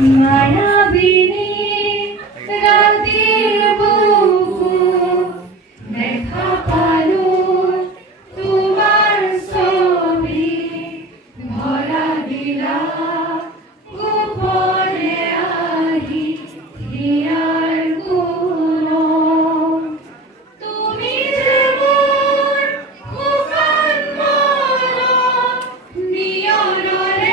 মায়াবিনী রাতের বুকু দেখা পালো তোমার ছবি ভরা দিলা গোপনে আহি হিয়ার গুলো তুমি যেমন খুকান মন নিয়নরে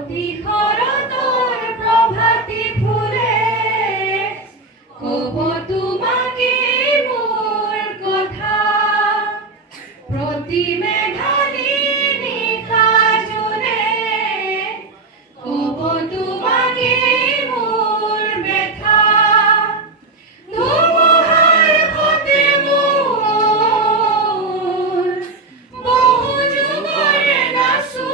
প্রতিহরতর প্রভাতী ফুলে কব তোমাকে মোর কথা প্রতি মেঘানি নিশা জুড়ে কব তোমাকে মোর ব্যথা ধুমুহার হতে মোর বহু যুগরে নাচো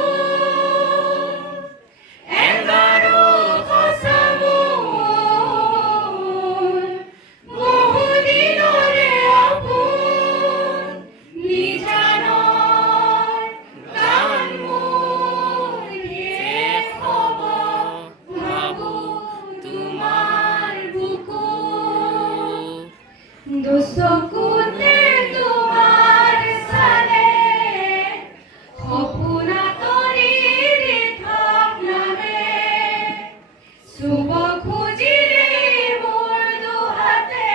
দুচকুতে তোমার চালে সপোনা তৰি দিঠক নামে চুব খুজিলে মোৰ দুহাতে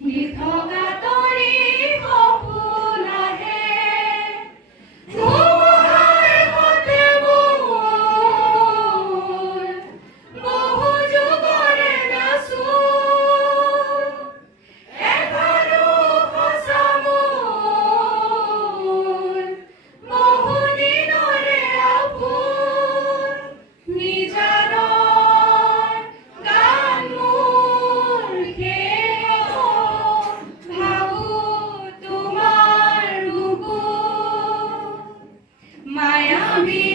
দিঠকা তৰি সপোন আহে ধুমুহাৰ সতে মোৰ বহু যুগৰে নাচো মায়াবী